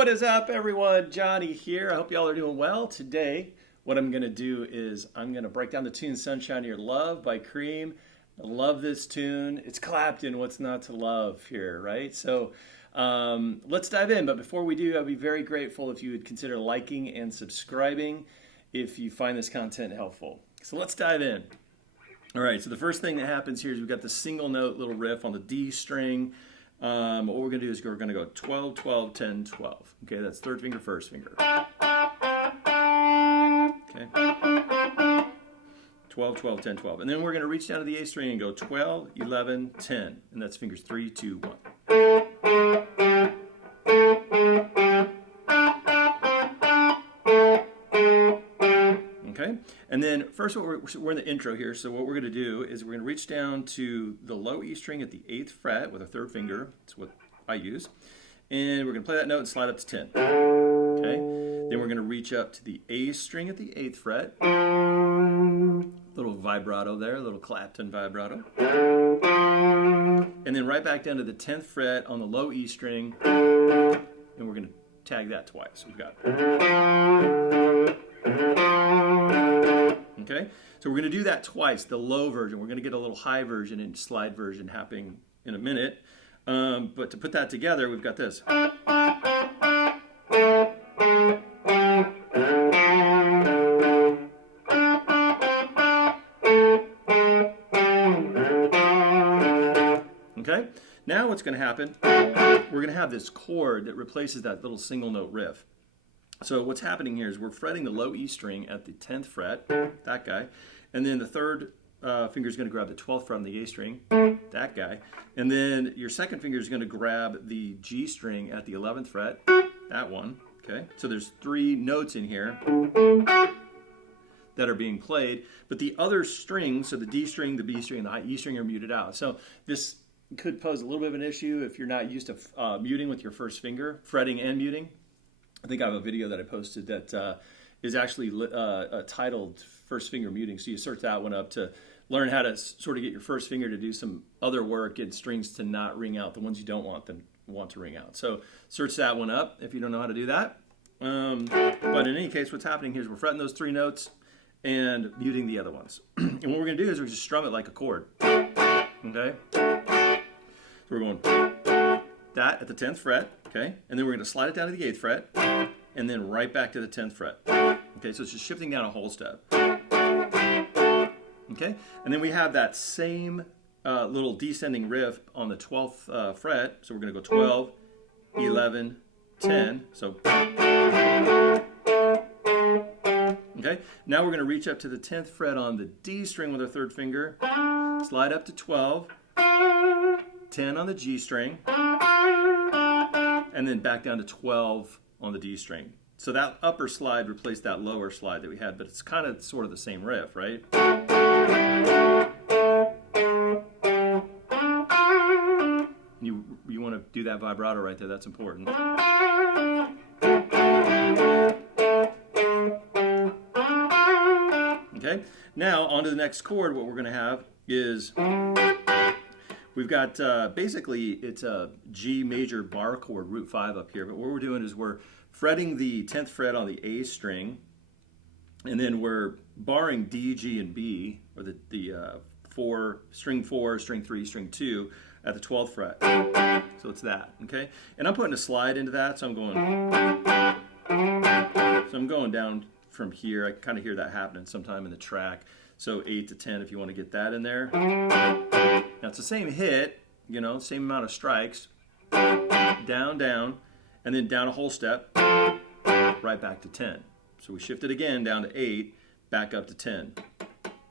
What is up, everyone? Johnny here. I hope y'all are doing well. Today, what I'm going to do is I'm going to break down the tune Sunshine of Your Love by Cream. I love this tune. It's Clapton. What's not to love here, right? So let's dive in. But before we do, I'd be very grateful if you would consider liking and subscribing if you find this content helpful. So let's dive in. All right, so the first thing that happens here is we've got the single note little riff on the D string. What we're going to do is we're going to go 12, 12, 10, 12. Okay, that's third finger, first finger. Okay. 12, 12, 10, 12. And then we're going to reach down to the A string and go 12, 11, 10. And that's fingers 3, 2, 1. Okay, and then first we're in the intro here, so what we're going to do is we're going to reach down to the low E string at the 8th fret with a third finger. That's what I use. And we're going to play that note and slide up to 10. Okay, then we're going to reach up to the A string at the 8th fret. Little vibrato there, a little Clapton vibrato. And then right back down to the 10th fret on the low E string. And we're going to tag that twice. We've got okay, so we're going to do that twice, the low version. We're going to get a little high version and slide version happening in a minute. But to put that together, we've got this. Okay, now what's going to happen, we're going to have this chord that replaces that little single note riff. So what's happening here is we're fretting the low E string at the 10th fret, that guy, and then the third finger is going to grab the 12th fret on the A string, that guy, and then your second finger is going to grab the G string at the 11th fret, that one, okay? So there's 3 notes in here that are being played, but the other strings, so the D string, the B string, and the E string are muted out. So this could pose a little bit of an issue if you're not used to muting with your first finger, fretting and muting. I think I have a video that I posted that is actually titled First Finger Muting. So you search that one up to learn how to sort of get your first finger to do some other work, get strings to not ring out, the ones you don't want them to ring out. So search that one up if you don't know how to do that. But in any case, what's happening here is we're fretting those 3 notes and muting the other ones. And what we're going to do is we're just strum it like a chord. Okay? So we're going that at the 10th fret. Okay, and then we're going to slide it down to the 8th fret, and then right back to the 10th fret. Okay, so it's just shifting down a whole step. Okay, and then we have that same little descending riff on the 12th fret. So we're going to go 12, 11, 10. So, okay, now we're going to reach up to the 10th fret on the D string with our third finger, slide up to 12, 10 on the G string, and then back down to 12 on the D string. So that upper slide replaced that lower slide that we had, but it's kind of sort of the same riff, right? You want to do that vibrato right there, that's important. Okay, now on to the next chord. What we're going to have is we've got, basically, it's a G major bar chord, root 5 up here, but what we're doing is we're fretting the 10th fret on the A string, and then we're barring D, G, and B, or the string 4, string 3, string 2, at the 12th fret. So it's that, okay? And I'm putting a slide into that, so I'm going down from here. I kind of hear that happening sometime in the track. So 8 to 10 if you want to get that in there. Now it's the same hit, you know, same amount of strikes. Down, down, and then down a whole step, right back to 10. So we shift it again down to 8, back up to 10.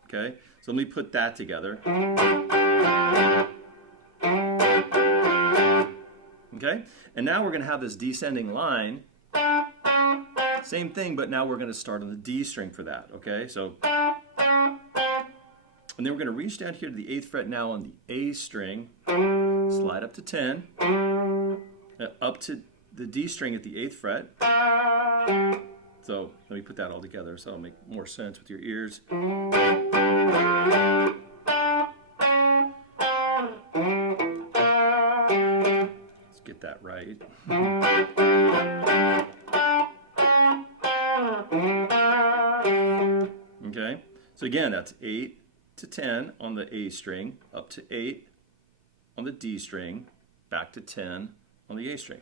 Okay, so let me put that together. Okay, and now we're going to have this descending line. Same thing, but now we're going to start on the D string for that. Okay, so. And then we're going to reach down here to the 8th fret now on the A string, slide up to 10, up to the D string at the 8th fret. So let me put that all together so it'll make more sense with your ears. get that right. Okay, so again, that's 8 to 10 on the A string, up to 8 on the D string, back to 10 on the A string.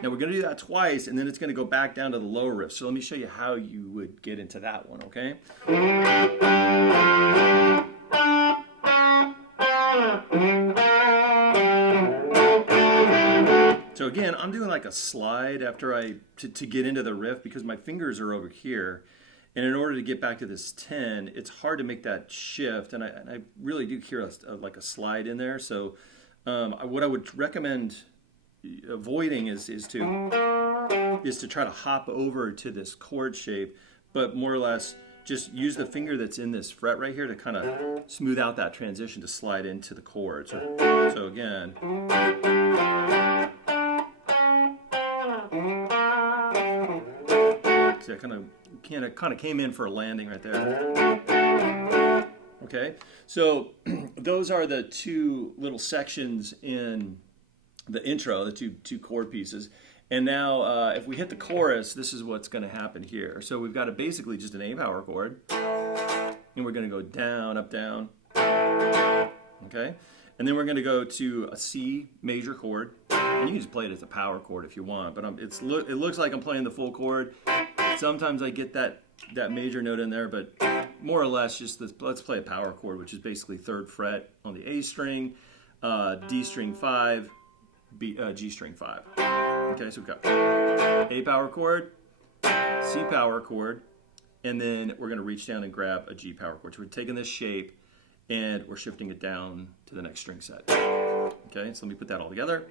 Now we're going to do that twice, and then it's going to go back down to the lower riff. So let me show you how you would get into that one, okay? So again, I'm doing like a slide after to get into the riff because my fingers are over here. And in order to get back to this 10, it's hard to make that shift. And I really do hear like a slide in there. So what I would recommend avoiding is to try to hop over to this chord shape, but more or less just use the finger that's in this fret right here to kind of smooth out that transition to slide into the chord. So again. See, I kind of came in for a landing right there. Okay, so those are the two little sections in the intro, the two chord pieces. And now if we hit the chorus, this is what's going to happen here. So we've got basically just an A power chord, and we're going to go down, up, down. Okay, and then we're going to go to a C major chord, and you can just play it as a power chord if you want. But it looks like I'm playing the full chord. Sometimes I get that major note in there, but more or less just let's play a power chord, which is basically 3rd fret on the A string, D string 5, G string 5. Okay, so we've got A power chord, C power chord, and then we're going to reach down and grab a G power chord. So we're taking this shape and we're shifting it down to the next string set. Okay, so let me put that all together.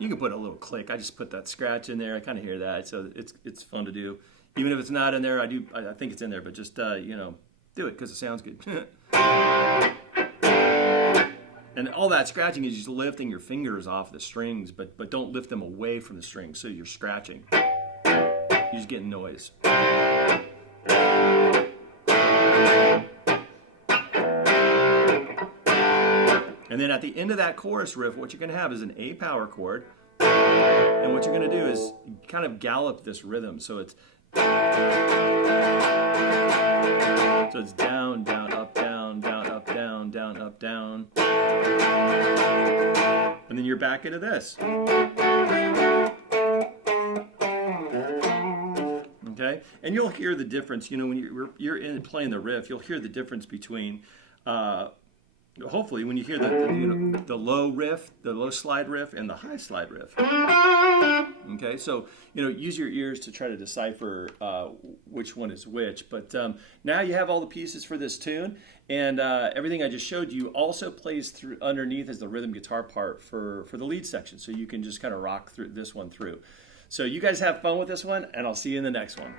You can put a little click. I just put that scratch in there. I kind of hear that, so it's fun to do. Even if it's not in there, I think it's in there, but just do it because it sounds good. And all that scratching is just lifting your fingers off the strings, but don't lift them away from the strings, so you're scratching. You're just getting noise. And then at the end of that chorus riff, what you're going to have is an A power chord. And what you're going to do is kind of gallop this rhythm. So it's down, down, up, down, down, up, down, down, up, down. And then you're back into this. Okay? And you'll hear the difference. When you're playing the riff, you'll hear the difference between hopefully when you hear the low riff, the low slide riff, and the high slide riff. Okay, so use your ears to try to decipher which one is which. But now you have all the pieces for this tune, and everything I just showed you also plays through underneath as the rhythm guitar part for the lead section. So you can just kind of rock through this one through. So you guys have fun with this one, and I'll see you in the next one.